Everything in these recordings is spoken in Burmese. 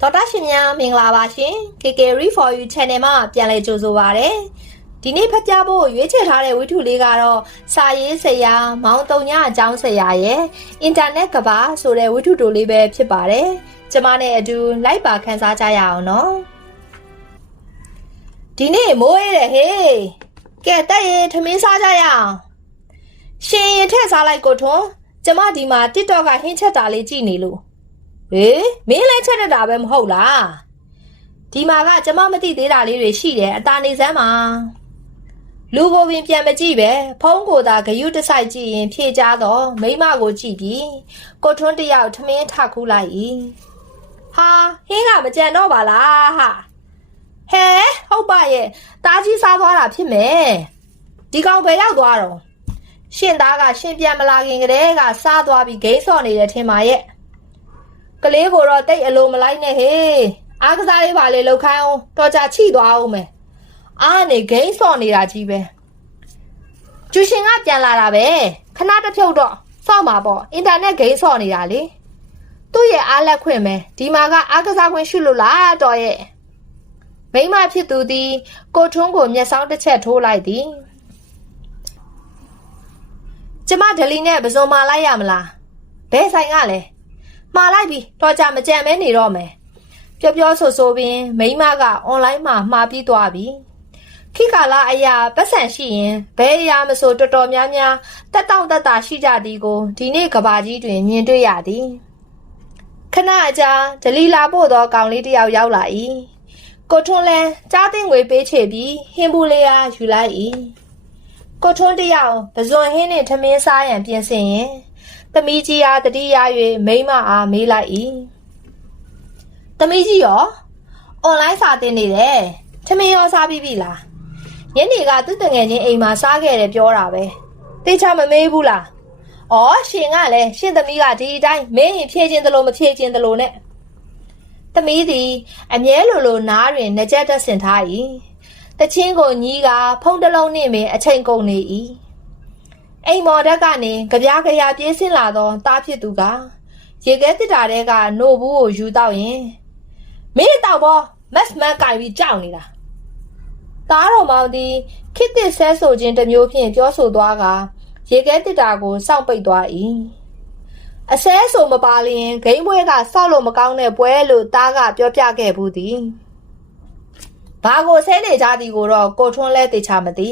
ဒေါက်တာရှင်များမင်္ဂလာပါရှင် KK Read for You Channel မှာပြန်လည်ကြိုဆိုပါရစေဒီနေ့ဖတ်ပြဖို့ရွေးချယ်ထားတဲ့ဝိထုလေးကတော့စာရေးဆရာမောင်တုံညအကြောင်းဆရာရဲ့အင်တာနက်ကဘာဆိုတဲ့ဝိထုတိုလေးပဲဖြစ်ပါတယ်ကျမနဲ့အတူလိုက်ပါခန်းစားကြရအောင်နော်ဒီနေ့မိုးရဲတယ်ဟေးကဲတက်ရေထမင်းစားကြရအောင်ရှင်ရင်ထက်စားလိုက်ကိုထွန်းကျမဒီမှာ TikTok ကဟင်းချက်တာလေးကြည့်နေလို့ ဟေးမင်းလည်းချက်တတ်တာပဲမဟုတ်လားဒီမှာကကျမမသိသေးတာလေးတွေရှိတယ်အตาနေစမ်းမှာလူကိုပင်ပြန်မကြည့်ပဲဖုံးကိုသာဂယုတစိုက်ကြည့်ရင်ဖြေကြတော့မိမကိုကြည့်ပြီးကိုထွန်းတယောက်ထမင်းထခူးလိုက်၏ဟာဟင်းကမကြံတော့ပါလားဟာဟဲဟုတ်ပါရဲ့တားကြီးစားသွားတာဖြစ်မယ်ဒီကောင်ဘယ်ရောက်သွားတော့ရှင်သားကရှင်ပြန်မလာခင်ကတည်းကစားသွားပြီးဂိမ်းစော်နေတယ်ထင်ပါရဲ့ ကလေးကိုတော့တိတ်အလိုမလိုက်နဲ့ဟေးအားကစားလေးပါလေလောက်ခိုင်းအောင်တော်ကြချိသွားအောင်မယ်အားနေဂိမ်းစော့နေတာကြီးပဲကျူရှင်ကပြန်လာတာပဲခဏတစ်ဖြုတ်တော့စော့မှာပေါ့အင်တာနက်ဂိမ်းစော့နေတာလေသူ့ရဲ့အားလက်ခွင့်ပဲဒီမှာကအားကစားခွင့်ရှိလို့လားတော်ရဲ့မိမဖြစ်သူသည်ကိုထွန်းကိုမျက်စောင်းတစ်ချက်ထိုးလိုက်သည်ကျမဒလီနဲ့ပစုံမာလိုက်ရမလားဘယ်ဆိုင်ကလဲ မှားလိုက်ပြီတော့ကြမကြံမဲနေတော့မယ်ပျော်ပျော်ဆိုဆိုပင်မိမကအွန်လိုင်းမှာမှားပြီးသွားပြီခိကာလာအရာပတ်စံရှိရင်ဘယ်အရာမဆိုတော်တော်များများတက်တောင့်တက်တာရှိကြသည်ကိုဒီနေ့ကဘာကြီးတွင်မြင်တွေ့ရသည်ခဏအကြာဒလီလာပို့သောကောင်လေးတစ်ယောက်ရောက်လာ၏ကိုထွန်းလဲကြားသိငွေပေးချေပြီးဟင်းဘူးလေးအားယူလိုက်၏ကိုထွန်းတယောက်ပဇွန်ဟင်းနှင့်ထမင်းစားရန်ပြင်ဆင်ရင် သမီးကြီးအားတတိယ၍မိမအားမေးလိုက်၏သမီးကြီးရောအွန်လိုင်းစာတင်နေတယ်ထမင်းရောစားပြီးပြီလားညနေကသူ့တငယ်ချင်းအိမ်မှာစားခဲ့တယ်ပြောတာပဲတေချာမမေးဘူးလားဩရှင်ကလည်းရှင်သမီးကဒီအတိုင်းမင်းရင်ဖြည့်ခြင်းတလို့မဖြည့်ခြင်းတလို့နဲ့သမီးသည်အမြဲလိုလိုနားတွင်နှကြက်တက်ဆင်ထား၏တချင်းကိုညီးကဖုံးတစ်လုံးနှင့်ပင်အချိန်ကုန်နေ၏ အိမ်မော်ဓာတ်ကနေကြပြားကြရာပြေးဆင်းလာသောတားဖြစ်သူကရေခဲတစ်တာတဲကနို့ဘူးကိုယူတော့ရင်မင်းတော့ဘောမက်မန်ကင်ပြီးကြောက်နေတာတားတော်မောင်သည်ခစ်တစ်ဆဲဆိုခြင်းတစ်မျိုးဖြင့်ပြောဆိုသွားကရေခဲတစ်တာကိုစောင့်ပိတ်သွား၏အဆဲဆိုမပါလျင်ဂိမ်းပွဲကစောက်လို့မကောင်းတဲ့ပွဲလို့တားကပြောပြခဲ့ဘူးသည်ဘာကိုဆဲနေကြသည်ကိုတော့ကိုထွန်းလဲတေချာမသိ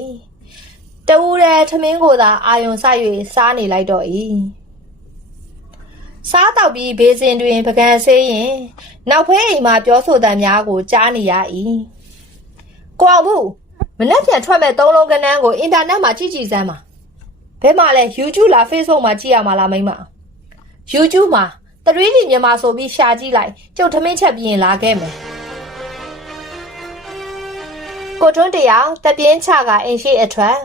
တဝူတဲ့ထမင်းကိုသာအာယုံဆိုင်၍စားနေလိုက်တော့၏စားတော့ပြီးဘေးစင်တွင်ပကံဆေးရင်နောက်ဖေးအိမ်မှာပြောဆိုတမ်းများကိုကြားနေရ၏ကိုအောင်ဘူးမနေ့ပြန်ထွက်မဲ့သုံးလုံးကနန်းကိုအင်တာနက်မှာကြည့်ကြည့်စမ်းပါဘယ်မှာလဲ YouTube လား Facebook မှာကြည့်ရမှာလားမိမ YouTube မှာ 3D မြန်မာဆိုပြီးရှာကြည့်လိုက်ကျုပ်ထမင်းချက်ပြီးရင်လာခဲ့မယ်ကိုထွန်းတရားတပြင်းချကအိမ်ရှိအထွက်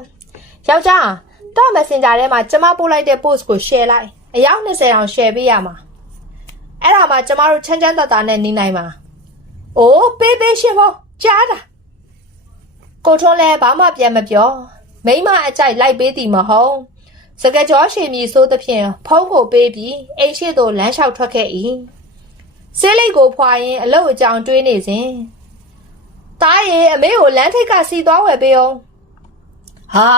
ယောက်ျားတော့ Messenger ထဲမှာကျမပို့လိုက်တဲ့ post ကို share လိုက်အယောက်20အောင် share ပေးရမှာအဲ့ဒါမှကျမတို့ချမ်းချမ်းသာသာနဲ့နေနိုင်မှာအိုးပေးပေးရှင်ဖို့ကြားတာကိုထွန်းလည်းဘာမှပြန်မပြောမိမအကြိုက်လိုက်ပေးသည်မဟုတ်စကကြောရှည်မီဆိုသဖြင့်ဖုံးကိုပေးပြီးအိမ်ရှိသို့လမ်းလျှောက်ထွက်ခဲ့၏ဆေးလိတ်ကိုဖွာရင်အလုတ်အကြောင်တွေးနေစဉ်တားရဲ့အမေကိုလမ်းထိပ်ကစီသွားဝယ်ပေးအောင် ဟာ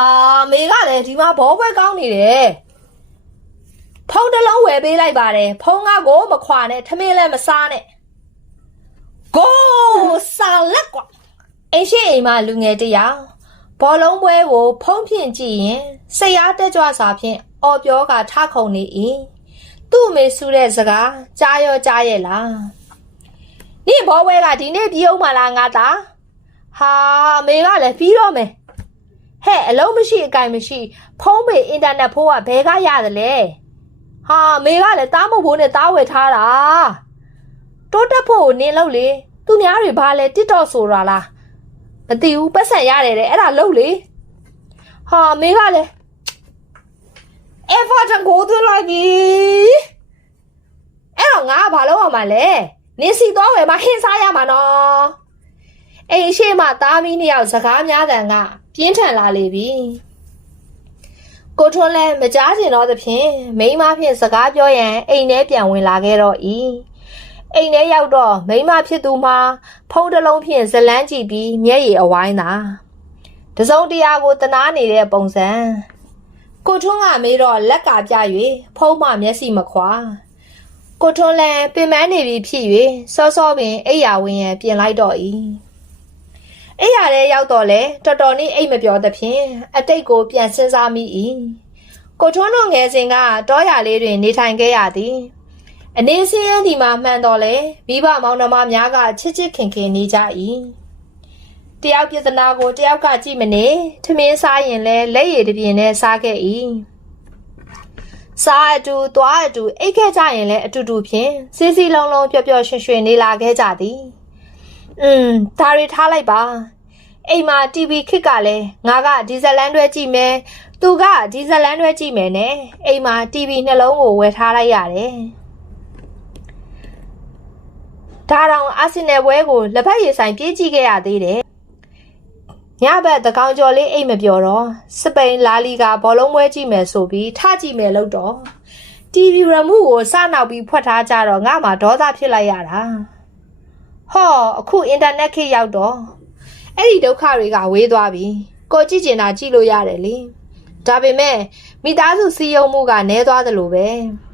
မေကလည်းဒီမှာဘောပွဲကောင်းနေတယ်ဖုံးတစ်လုံးဝယ်ပေးလိုက်ပါတယ်ဖုံးကကိုမခွာနဲ့ထမင်းလည်းမစားနဲ့ကိုဆာလက်ကွာအိမ်ရှိအိမ်မှာလူငယ်တယောက်ဘောလုံးပွဲကိုဖုံးဖြင့်ကြည့်ရင်စိတ်အားတက်ကြွစွာဖြင့်အော်ပြောကထခုန်နေ၏သူ့အမေဆူတဲ့စကားကြားရောကြားရဲ့လားနေ့ဘောပွဲကဒီနေ့ပြီးအောင်မလားငါသားဟာအမေကလည်းပြီးတော့မယ် ဟဲ့အလုံးမရှိအကင်မရှိ ဖုံးပေအင်တာနက်ဖိုးကဘဲကရတယ်လဲဟာအမေကလည်းတားမဖို့နဲ့တားဝယ်ထားတာတိုးတက်ဖို့ကိုနင်းလို့လေသူများတွေဘာလဲ TikTok ဆိုတာလားမသိဘူးပတ်စံရတယ်တဲ့အဲ့ဒါလုပ်လေဟာအမေကလည်း effort ကိုသွင်းလိုက်ပြီအဲ့တော့ငါကဘာလုပ်ရမှာလဲနင်းစီသွားဝယ်မှာဟင်းစားရမှာနော်အိမ်ရှိမှသားမီးနှစ်ယောက်စကားများတန်က ပြင်းထန်လာလေပြီကိုထွန်းလဲမကြားကျင်တော့သဖြင့်မိန်းမဖြင့်စကားပြောရန်အိမ်ထဲပြန်ဝင်လာခဲ့တော့၏အိမ်ထဲရောက်တော့မိန်းမဖြစ်သူမှာဖုံးတစ်လုံးဖြင့်ဇလန်းကြည့်ပြီးမျက်ရည်အဝိုင်းသာတစုံတရာကိုတနာနေတဲ့ပုံစံကိုထွန်းကမေးတော့လက်ကပြ၍ဖုံးမှမျက်စိမခွာကိုထွန်းလည်းပင်ပန်းနေပြီဖြစ်၍စောစောပင်အိယာဝင်ရန်ပြင်လိုက်တော့၏ အိယာထဲရောက်တော့လေတော်တော်လေးအိတ်မပြောသဖြင့်အတိတ်ကိုပြန်စဉ်းစားမိ၏ကိုထွန်းတို့ငယ်စဉ်ကတောရလေးတွင်နေထိုင်ခဲ့ရသည်အနေစင်းရဒီမှာမှန်တော့လေမိဘမောင်နှမများကချစ်ချစ်ခင်ခင်နေကြ၏တယောက်ပြဿနာကိုတယောက်ကကြည့်မနေထမင်းစားရင်လဲလက်ရည်တစ်ပြင်းနဲ့စားခဲ့၏စားအတူသွားအတူအိတ်ခဲ့ကြရင်လဲအတူတူဖြင့်စီစီလုံးလုံးပျော်ပျော်ရွှင်ရွှင်နေလာခဲ့ကြသည်อืมဒါတွေထားလိုက်ပါ အိမ်မှာ TV ခစ်ကလည်းငါကဒီဇလန်တွဲကြည့်မယ်သူကဒီဇလန်တွဲကြည့်မယ်နဲ့အိမ်မှာ TV နှလုံးကိုဝယ်ထားလိုက်ရတယ်ဒါတောင်အာဆင်နယ်ပွဲကိုလက်ဖက်ရည်ဆိုင်ပြေးကြည့်ခဲ့ရသေးတယ်။ညဘက်သကောင်ကျော်လေးအိတ်မပြောတော့စပိန်လာလီဂါဘောလုံးပွဲကြည့်မယ်ဆိုပြီးထကြည့်မယ်လို့တော့တီဗီရမှုကိုစနောက်ပြီးဖွက်ထားကြတော့ငါမှဒေါသဖြစ်လိုက်ရတာ။ဟောအခုအင်တာနက်ခေတ်ရောက်တော့ အဲ့ဒီဒုက္ခတွေကဝေးသွားပြီ။ကိုကြည့်ကျင်တာကြည့်လို့ရတယ်လေ။ဒါပေမဲ့မိသားစုစီယုံမှုကနည်းသွားသလိုပဲ။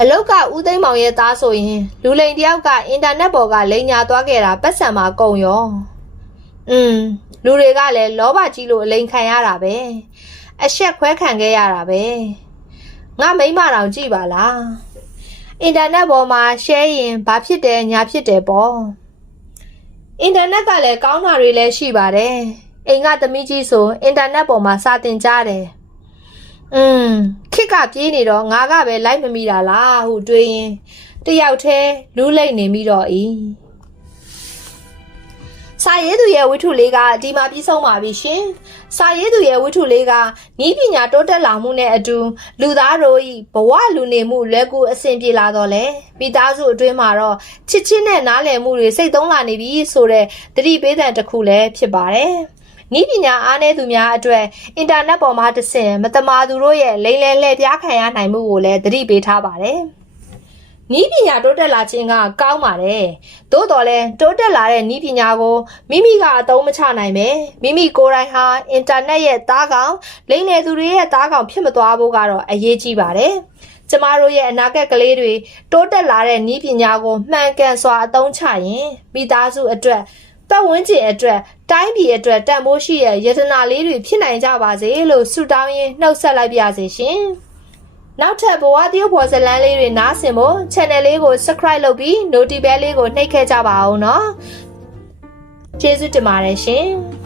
အလုတ်ကဦးသိန်းမောင်ရဲ့သားဆိုရင်လူလိန်တယောက်ကအင်တာနက်ပေါ်ကလိန်ညာသွားခဲ့တာပတ်စံမှာကုန်ရောอืมလူတွေကလည်းလောဘကြီးလို့အလိန်ခံရတာပဲအဆက်ခွဲခံခဲ့ရတာပဲငါမိမတောင်ကြည့်ပါလားအင်တာနက်ပေါ်မှာ share ရင်ဘာဖြစ်တယ်ညာဖြစ်တယ်ပေါ့ အင်တာနက်ကလည်းကောင်းတာတွေလည်းရှိပါတယ်အိမ်ကသမီးကြီးဆိုအင်တာနက်ပေါ်မှာစာတင်ကြတယ်อืมခစ်ကပြေးနေတော့ငါကပဲလိုက်မမိတာလားဟုတွေးရင်တယောက်တည်းလူးလိမ့်နေမိတော့ဤ စာရေးသူရဲ့ဝိထုလေးကဒီမှာပြီးဆုံးပါပြီရှင်စာရေးသူရဲ့ဝိထုလေးကဤပညာတိုးတက်လာမှုနဲ့အတူလူသားတို့ဤဘဝလူနေမှုလွယ်ကူအဆင်ပြေလာတော့လေမိသားစုအတွင်းမှာတော့ချစ်ချင်းနဲ့နားလည်မှုတွေစိတ်သုံးလာနေပြီဆိုတဲ့သတိပေးတဲ့တစ်ခုလည်းဖြစ်ပါတယ်ဤပညာအားနည်းသူများအတွက်အင်တာနက်ပေါ်မှာတဆင့်မတမာသူတို့ရဲ့လိမ်လည်လှည့်ပြားခံရနိုင်မှုကိုလည်းသတိပေးထားပါတယ်။ ဤပညာတိုးတက်လာခြင်းကကောင်းပါတယ်။သို့တော်လည်းတိုးတက်လာတဲ့ဤပညာကိုမိမိကအသုံးမချနိုင်ပဲမိမိကိုယ်တိုင်ဟာအင်တာနက်ရဲ့သားကောင်လိမ်လည်သူတွေရဲ့သားကောင်ဖြစ်မသွားဖို့ကတော့အရေးကြီးပါတယ်။ကျမတို့ရဲ့အနာဂတ်ကလေးတွေတိုးတက်လာတဲ့ဤပညာကိုမှန်ကန်စွာအသုံးချရင်မိသားစုအတွက်ပတ်ဝန်းကျင်အတွက်တိုင်းပြည်အတွက်တန်ဖိုးရှိတဲ့ယတနာလေးတွေဖြစ်နိုင်ကြပါစေလို့ဆုတောင်းရင်းနှုတ်ဆက်လိုက်ပါစေရှင်။ နောက်ထပ်ဘဝတရုပ်ဖော်ဇတ်လန်းလေးတွေနားဆင်ဖို့ channel လေးကို subscribe လုပ်ပြီး notification လေးကိုနှိပ်ခဲ့ကြပါအောင်နော်။ကျေးဇူးတင်ပါတယ်ရှင်။